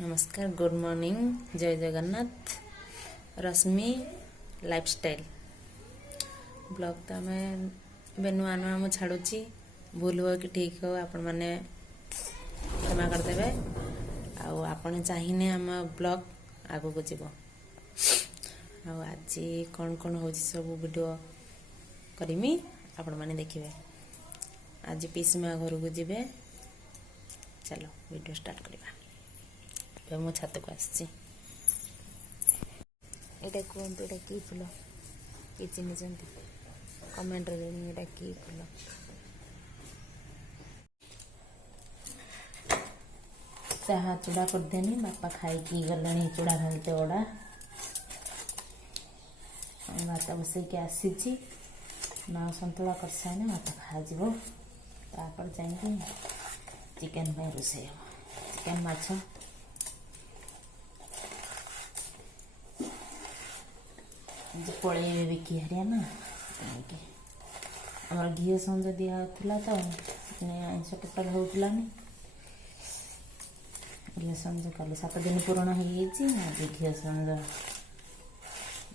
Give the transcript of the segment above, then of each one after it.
नमस्कार, good morning, जय जगन्नाथ। रश्मि lifestyle blog तो आम नुआ नुआ मुझे छाड़ुची। भूल हो कि ठीक हो आपण मैंने क्षमा करदे। आपण चाहिए आम ब्लॉग आगू को जीव। आज कौन कौन हो सब वीडियो करमी आपण मैंने देखिए। आज पीसीमा घर को जीवे। चलो वीडियो स्टार्ट करवा। मु छात को आसची। एटा कहतु एटा कि फुल कि चिन्ह कमेंट एटा कि फुल। चाहा चूड़ा करदेनी। बापा खाई गले चूड़ा घंटे ओड़ा भात बसैक आसी। ना सतुला कर सारे भात खाजब। तापर जाइए चिकेन रोसे चिकेन माछ पलैबे बिकी हरियाणा। आम घी संज दिखाला तो आईस टोटाल होलानी। घी संज कल 7 दिन पूरण हो घी संज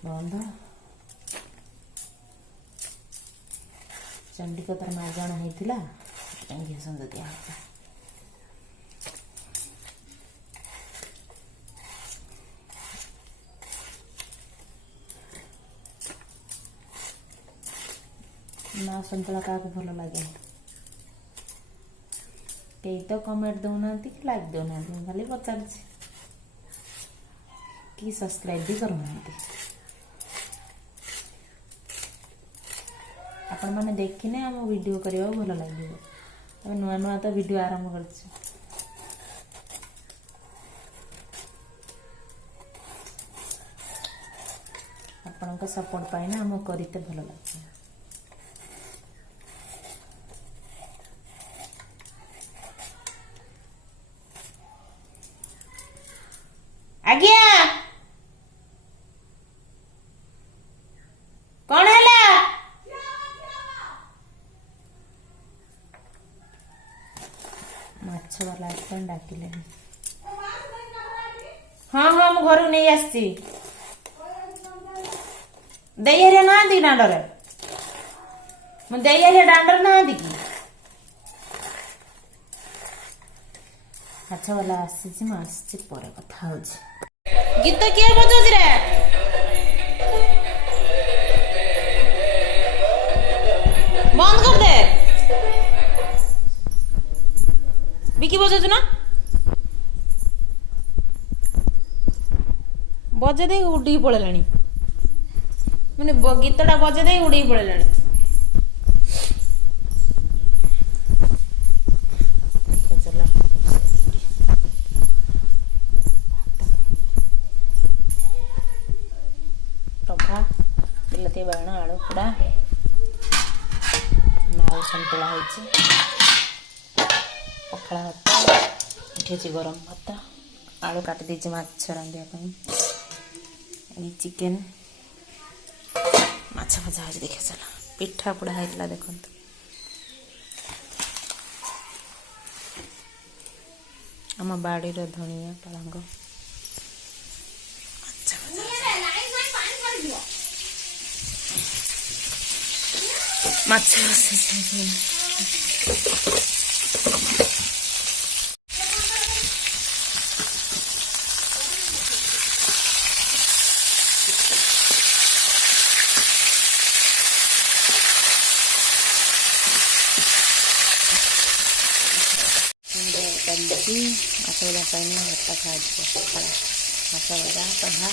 बंद। चंडिक तार मार्जन होता घी संज दिया। ना सतुला क्या भल लगे कई तो कमेंट दौना कि लाइक दौना खाली पचार कि सब्सक्राइब भी करूना। आपण मैंने देखने आम वीडियो करने भल लगे। नुआ नुआ तो वीडियो आरंभ कर सपोर्ट पाई ना आम करते भल लगे। आज्ञा कौन है माछ वाला डाकिले। हाँ हाँ मु घर नहीं आसी दे ना डांडर मुझे डांडर ना कि माछ वाला आसी आसी पर कथा हो। गीत किए बजाउछ रे? बंद कर दे। बिकी बजाउछ ना? बजे दे उड़ी पळेलानी। माने गीतटा बजे दे उड़ी पळेलानी। टोफा बिलाती बाण आलू पोड़ा नाउ सतुला पखाड़ा भात उठी गरम भात आलू काटी देती माछ रांधिया चिकेन माछ भजा हो। देखे चल पिठा पोड़ा होता देखु। आम बाड़ी धनिया पालंग माछ माछ भजा पाई भात खा माछ भजा पढ़ा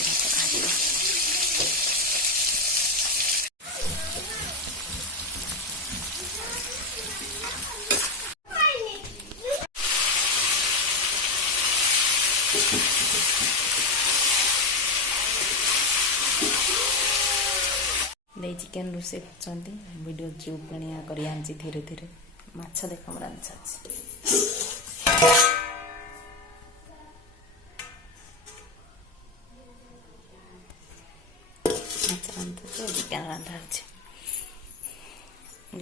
भात खा। चिकेन रोसे वीडियो जूम बनिया कर धीरे धीरे माछ देख मोर रांधा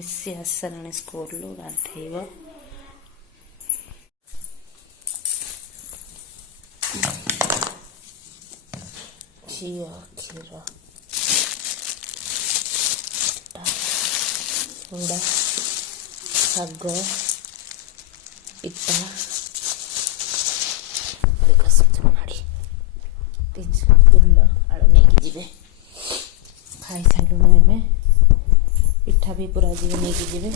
सी आसलाणी स्कूल गाधेब ଝିଅ କ୍ଷୀର ଚୁଡ଼ା ଶାଗ ପିଠା ମାଡ଼ି 300 ଫୁଲ ଆଳୁ ନେଇକି ଯିବେ। ଖାଇସାରିଲୁଣୁ ଏବେ ପିଠା ବି ପୁରା ଯିବେ ନେଇକି ଯିବେ।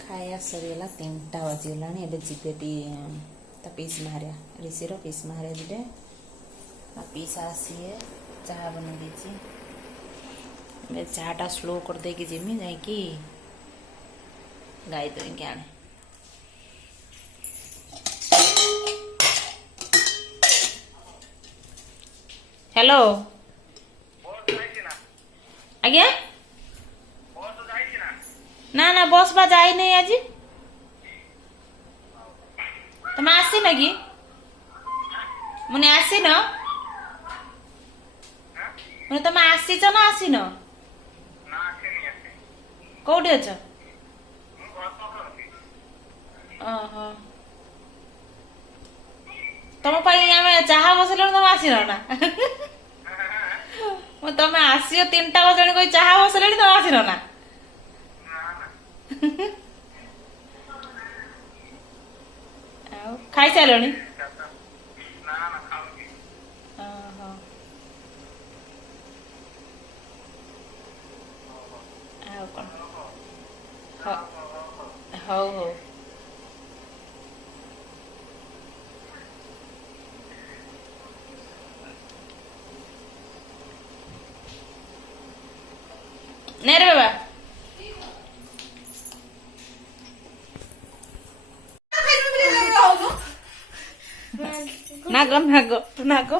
ଖାଇବା ସରିଗଲା 3ଟା ବାଜିଗଲାଣି। ଏବେ ଯିବେ ତା ପିସ୍ ମାହାରିଆ ऋषिର ପିସ୍ ମାହାରିଆ ଯିବେ। ପିସା ଆସିବେ ଚାହା ବନେଇ ଦେଇଛି। ଏବେ ଚାହାଟା ସ୍ଲୋ କରିଦେଇକି ଯିମି ଯାଇକି ଗାଈ ଦୁଇଁକି ଆଣେ। हेलो आज्ञा ना ना बस बा जाई नहीं आज तुम आसी न कि मुने आसी न मुने तुम आसीच ना आसी न कोठी अछ ओहो तुम आम चाहा बसल तुम आसीन ना तुम आसियो 3टा बजे कोई चाहा बसले तुम आसीन ना खाई सारे हौ हौ नहीं रे बाबा नागो नागो नागो